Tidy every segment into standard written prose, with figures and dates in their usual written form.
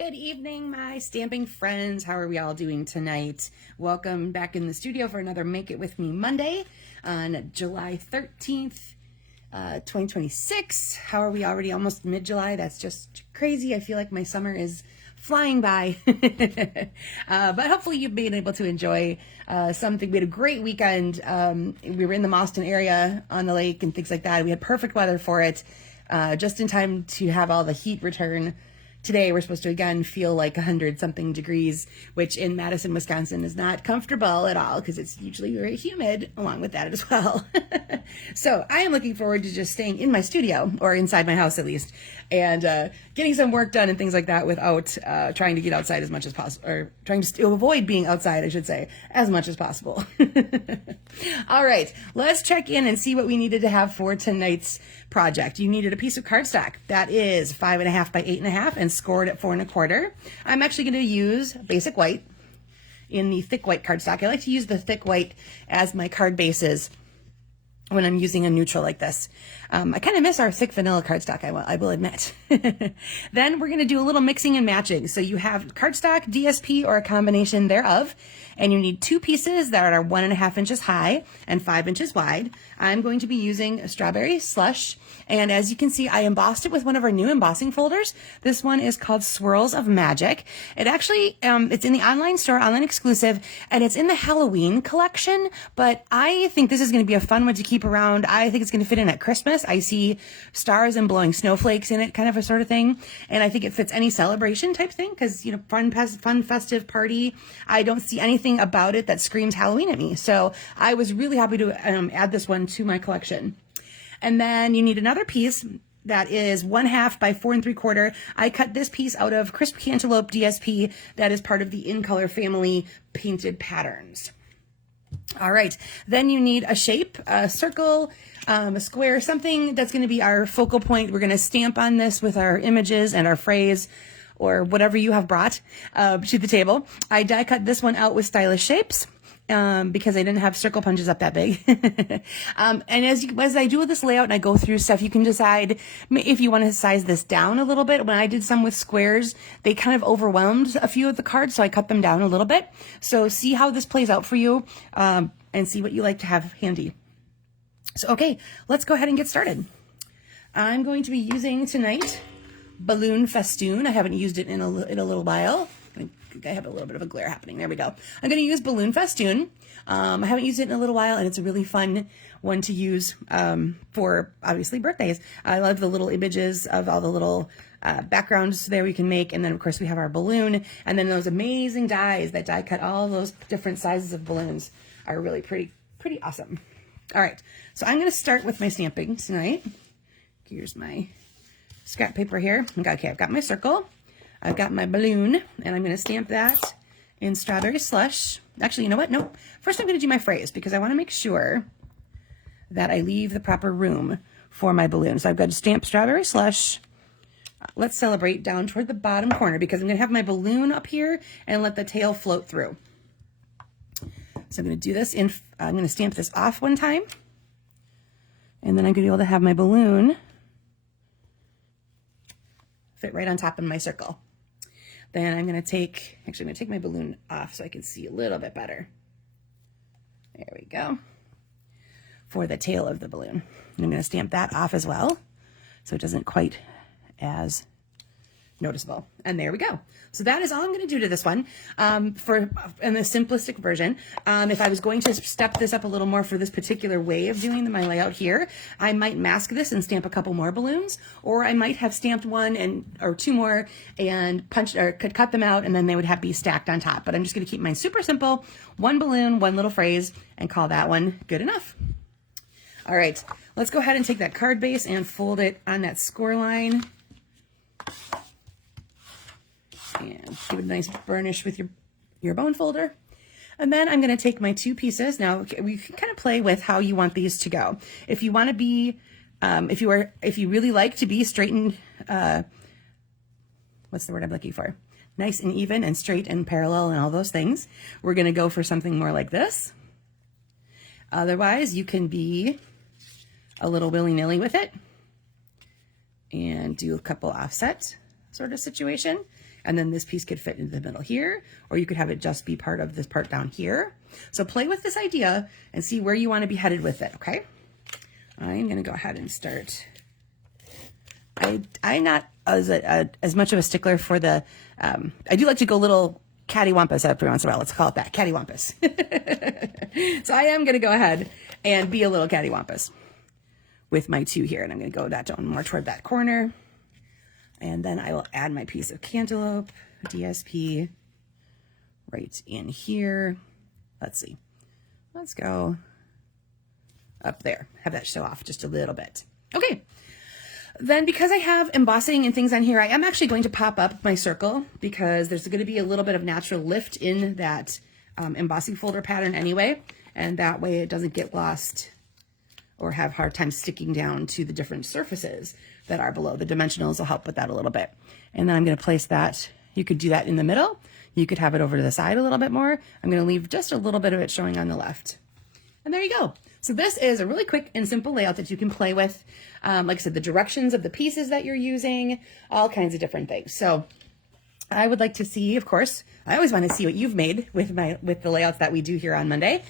Good evening, my stamping friends. How are we all doing tonight? Welcome back in the studio for another Make It With Me Monday on July 13th, 2026. How are we already almost mid-July? That's just crazy. I feel like my summer is flying by. But hopefully you've been able to enjoy something. We had a great weekend. We were in the Boston area on the lake and things like that. We had perfect weather for it, just in time to have all the heat return. Today, we're supposed to, again, feel like 100-something degrees, which in Madison, Wisconsin is not comfortable at all because it's usually very humid along with that as well. So I am looking forward to just staying in my studio, or inside my house at least, and getting some work done and things like that without trying to get outside as much as possible, or trying to avoid being outside, I should say, as much as possible. All right, let's check in and see what we needed to have for tonight's project. You needed a piece of cardstock that is 5.5 by 8.5 and scored at 4 1/4. I'm actually going to use basic white in the thick white cardstock. I like to use the thick white as my card bases when I'm using a neutral like this. I kind of miss our thick vanilla cardstock, I will admit. Then we're going to do a little mixing and matching. So you have cardstock, DSP, or a combination thereof, and you need 2 pieces that are 1.5 inches high and 5 inches wide. I'm going to be using a strawberry slush, and as you can see, I embossed it with one of our new embossing folders. This one is called Swirls of Magic. It actually, it's in the online store, online exclusive, and it's in the Halloween collection, but I think this is going to be a fun one to keep around. I think it's going to fit in at Christmas. I see stars and blowing snowflakes in it, kind of a sort of thing, and I think it fits any celebration type thing because, you know, fun festive party. I don't see anything about it that screams Halloween at me, so I was really happy to add this one to my collection. And then you need another piece that is 1/2 by 4 3/4. I cut this piece out of Crisp Cantaloupe DSP that is part of the In Color family painted patterns. All right, then you need a shape, a circle, a square, something that's going to be our focal point. We're going to stamp on this with our images and our phrase, or whatever you have brought to the table. I die cut this one out with stylish shapes because I didn't have circle punches up that big. And as I do this layout and I go through stuff, you can decide if you want to size this down a little bit. When I did some with squares, they kind of overwhelmed a few of the cards, so I cut them down a little bit. So see how this plays out for you and see what you like to have handy. So, okay, let's go ahead and get started. I'm going to be using tonight Balloon Festoon. I haven't used it in a little while. I have a little bit of a glare happening. There we go. I'm going to use Balloon Festoon. I haven't used it in a little while, and it's a really fun one to use for, obviously, birthdays. I love the little images of all the little backgrounds there we can make, and then, of course, we have our balloon, and then those amazing dies that die cut all those different sizes of balloons are really pretty awesome. All right, so I'm going to start with my stamping tonight. Here's my scrap paper here. Okay, I've got my circle. I've got my balloon, and I'm going to stamp that in Strawberry Slush. Actually, you know what? No. First, I'm going to do my phrase because I want to make sure that I leave the proper room for my balloon. So I've got to stamp Strawberry Slush. Let's celebrate down toward the bottom corner because I'm going to have my balloon up here and let the tail float through. So I'm going to do this I'm going to stamp this off one time, and then I'm going to be able to have my balloon fit right on top of my circle. Then I'm going to take my balloon off so I can see a little bit better. There we go. For the tail of the balloon. And I'm going to stamp that off as well so it doesn't quite as noticeable. And there we go. So that is all I'm going to do to this one in the simplistic version. If I was going to step this up a little more for this particular way of doing my layout here, I might mask this and stamp a couple more balloons, or I might have stamped one or 2 more and cut them out, and then they would be stacked on top. But I'm just going to keep mine super simple, 1 balloon, 1 little phrase, and call that one good enough. All right, let's go ahead and take that card base and fold it on that score line. And give it a nice burnish with your bone folder. And then I'm going to take my 2 pieces. Now, we can kind of play with how you want these to go. If you want to be, if you really like to be straight and, what's the word I'm looking for? Nice and even and straight and parallel and all those things, we're going to go for something more like this. Otherwise, you can be a little willy-nilly with it and do a couple offset sort of situation. and then this piece could fit into the middle here, or you could have it just be part of this part down here. So play with this idea and see where you want to be headed with it, okay? I'm going to go ahead and start. I'm not as much of a stickler for the, I do like to go little cattywampus every once in a while. Let's call it that, cattywampus. So I am going to go ahead and be a little cattywampus with my 2 here. And I'm going to go that down more toward that corner. And then I will add my piece of cantaloupe, DSP, right in here. Let's see. Let's go up there. Have that show off just a little bit. Okay. Then because I have embossing and things on here, I am actually going to pop up my circle because there's going to be a little bit of natural lift in that embossing folder pattern anyway. And that way it doesn't get lost or have hard time sticking down to the different surfaces that are below. The dimensionals will help with that a little bit. And then I'm going to place that. You could do that in the middle. You could have it over to the side a little bit more. I'm going to leave just a little bit of it showing on the left. And there you go. So this is a really quick and simple layout that you can play with. Like I said, the directions of the pieces that you're using, all kinds of different things. So I would like to see, of course, I always want to see what you've made with the layouts that we do here on Monday.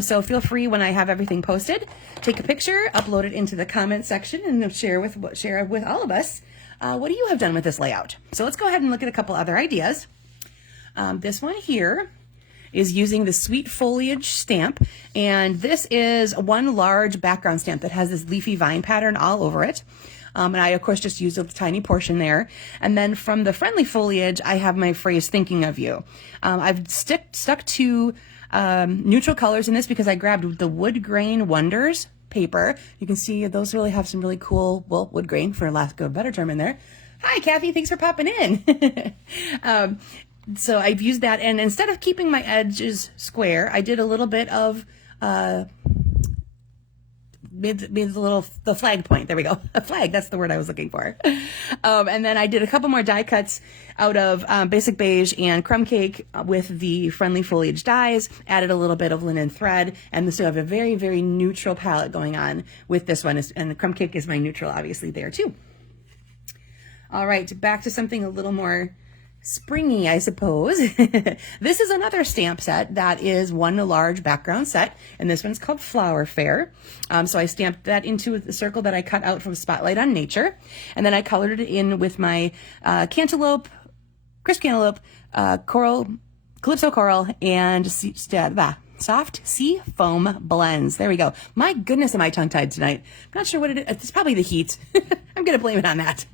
So feel free, when I have everything posted, take a picture, upload it into the comment section, and share with all of us what do you have done with this layout. So let's go ahead and look at a couple other ideas. This one here is using the Sweet Foliage stamp, and this is one large background stamp that has this leafy vine pattern all over it. And I, of course, just used a tiny portion there. And then from the Friendly Foliage, I have my phrase, thinking of you. I've stuck to neutral colors in this because I grabbed the Wood Grain Wonders paper. You can see those really have some really cool, well, wood grain, for lack of a better term, in there. Hi, Kathy. Thanks for popping in. So I've used that, and instead of keeping my edges square, I did a little bit of made the flag point. There we go. A flag. That's the word I was looking for. And then I did a couple more die cuts out of Basic Beige and Crumb Cake with the Friendly Foliage dies, added a little bit of linen thread, and so I have a very, very neutral palette going on with this one. And the Crumb Cake is my neutral, obviously, there too. All right, back to something a little more springy, I suppose. This is another stamp set that is one large background set, and this one's called Flower Fair. So I stamped that into the circle that I cut out from Spotlight on Nature, and then I colored it in with my cantaloupe, crisp cantaloupe, coral, calypso coral, and soft sea foam blends. There we go. My goodness, am I tongue-tied tonight? I'm not sure what it is. It's probably the heat. I'm going to blame it on that.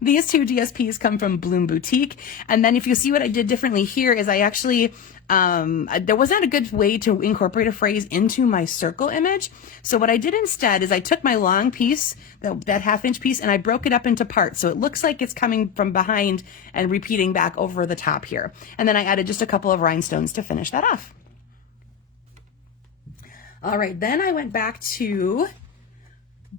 These 2 DSPs come from Bloom Boutique. And then if you see what I did differently here is I actually, there was not a good way to incorporate a phrase into my circle image. So what I did instead is I took my long piece, that 1/2-inch piece, and I broke it up into parts. So it looks like it's coming from behind and repeating back over the top here. And then I added just a couple of rhinestones to finish that off. All right, then I went back to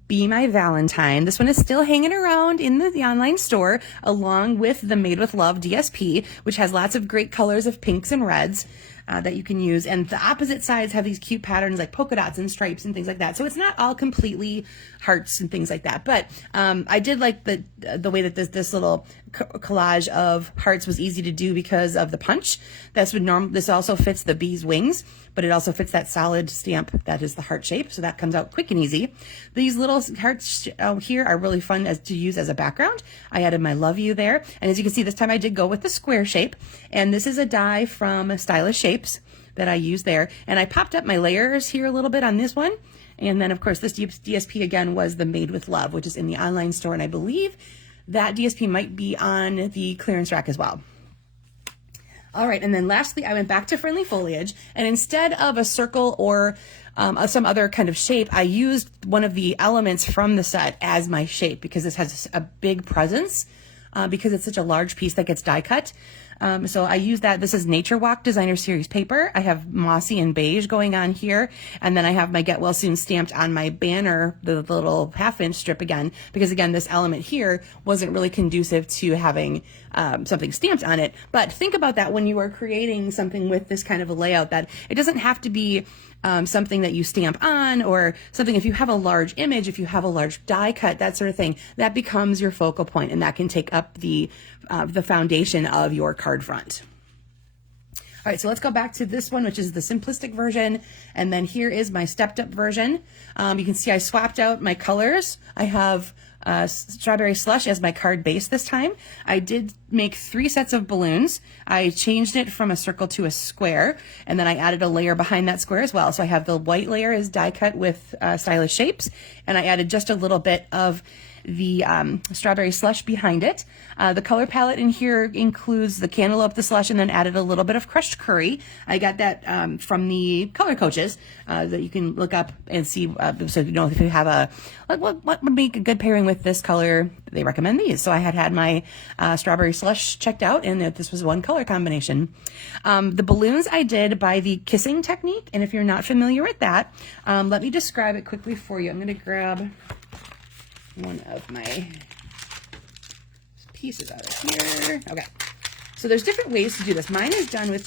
Be My Valentine. This one is still hanging around in the online store, along with the Made with Love DSP, which has lots of great colors of pinks and reds that you can use. And the opposite sides have these cute patterns like polka dots and stripes and things like that. So it's not all completely hearts and things like that. But I did like the way that this little collage of hearts was easy to do because of the punch. This also fits the bee's wings, but it also fits that solid stamp that is the heart shape. So that comes out quick and easy. These little hearts here are really fun to use as a background. I added my love you there. And as you can see, this time I did go with the square shape. And this is a die from Stylish Shapes that I used there. And I popped up my layers here a little bit on this one. And then, of course, this DSP again was the Made with Love, which is in the online store. And I believe that DSP might be on the clearance rack as well. All right, and then lastly, I went back to Friendly Foliage, and instead of a circle or some other kind of shape, I used one of the elements from the set as my shape because this has a big presence. Because it's such a large piece that gets die cut. So I use that. This is Nature Walk Designer Series paper. I have mossy and beige going on here. And then I have my Get Well Soon stamped on my banner, the little 1/2-inch strip again, because again, this element here wasn't really conducive to having something stamped on it. But think about that when you are creating something with this kind of a layout, that it doesn't have to be something that you stamp on, or something, if you have a large image, if you have a large die cut, that sort of thing, that becomes your focal point, and that can take up the foundation of your card front. All right, so let's go back to this one, which is the simplistic version. And then here is my stepped up version. You can see I swapped out my colors. I have Strawberry Slush as my card base this time. I did make 3 sets of balloons. I changed it from a circle to a square, and then I added a layer behind that square as well. So I have the white layer is die cut with stylish shapes, and I added just a little bit of the Strawberry Slush behind it. The color palette in here includes the cantaloupe, the slush, and then added a little bit of crushed curry. I got that from the color coaches that you can look up and see, so you know if you have a, what would make a good pairing with this color, they recommend these. So I had my Strawberry Slush checked out, and this was one color combination. The balloons I did by the kissing technique, and if you're not familiar with that, let me describe it quickly for you. I'm going to grab one of my pieces out of here. Okay, so there's different ways to do this. Mine is done with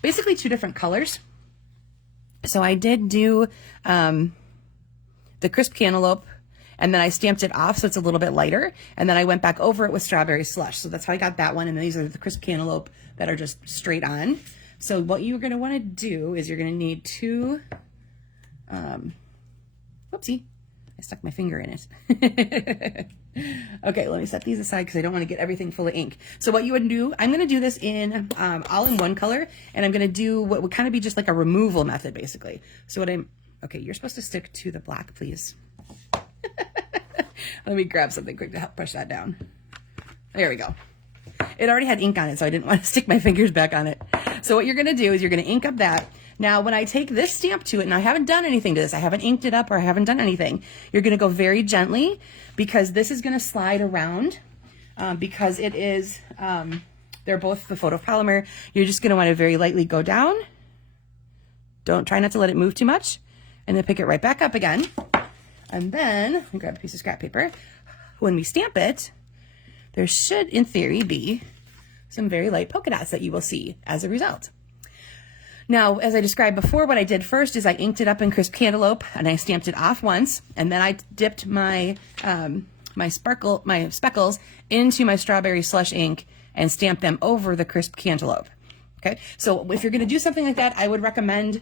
basically two different colors. So I did do the crisp cantaloupe, and then I stamped it off so it's a little bit lighter, and then I went back over it with Strawberry Slush. So that's how I got that one, and these are the crisp cantaloupe that are just straight on. So what you're going to want to do is you're going to need 2, whoopsie, I stuck my finger in it. Okay, let me set these aside because I don't want to get everything full of ink. So what you would do, I'm going to do this in all in one color, and I'm going to do what would kind of be just like a removal method, basically. So okay, you're supposed to stick to the black, please. Let me grab something quick to help push that down. There we go. It already had ink on it, so I didn't want to stick my fingers back on it. So what you're going to do is you're going to ink up that. Now, when I take this stamp to it, and I haven't done anything to this, I haven't inked it up or I haven't done anything, you're going to go very gently, because this is going to slide around because it is, they're both the photopolymer. You're just going to want to very lightly go down. Try not to let it move too much, and then pick it right back up again. And then, let me grab a piece of scrap paper. When we stamp it, there should, in theory, be some very light polka dots that you will see as a result. Now, as I described before, what I did first is I inked it up in crisp cantaloupe, and I stamped it off once, and then I dipped my my speckles into my Strawberry Slush ink and stamped them over the crisp cantaloupe. Okay, so if you're going to do something like that, I would recommend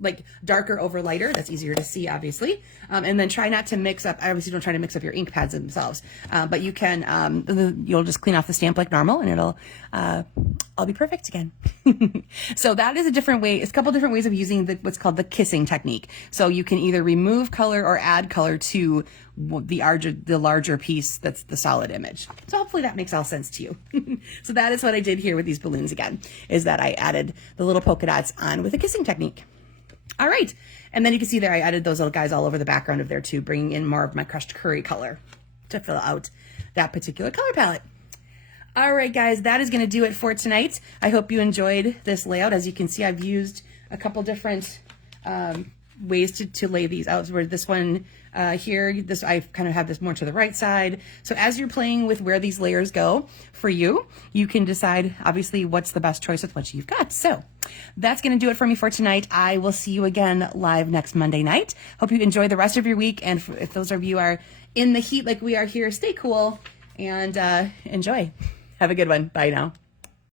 like darker over lighter. That's easier to see, obviously. And then try not to mix up, obviously don't try to mix up your ink pads themselves, but you can, you'll just clean off the stamp like normal, and it'll all be perfect again. So that is a different way. It's a couple different ways of using what's called the kissing technique. So you can either remove color or add color to the larger piece that's the solid image. So hopefully that makes all sense to you. So that is what I did here with these balloons again, is that I added the little polka dots on with the kissing technique. All right, and then you can see there I added those little guys all over the background of there too, bringing in more of my crushed curry color to fill out that particular color palette. All right, guys, that is going to do it for tonight. I hope you enjoyed this layout. As you can see, I've used a couple different ways to lay these out. Where this one here, I kind of have this more to the right side. So as you're playing with where these layers go for you, you can decide obviously what's the best choice with what you've got. So that's going to do it for me for tonight. I will see you again live next Monday night. Hope you enjoy the rest of your week. And if those of you are in the heat like we are here, stay cool and enjoy. Have a good one. Bye now.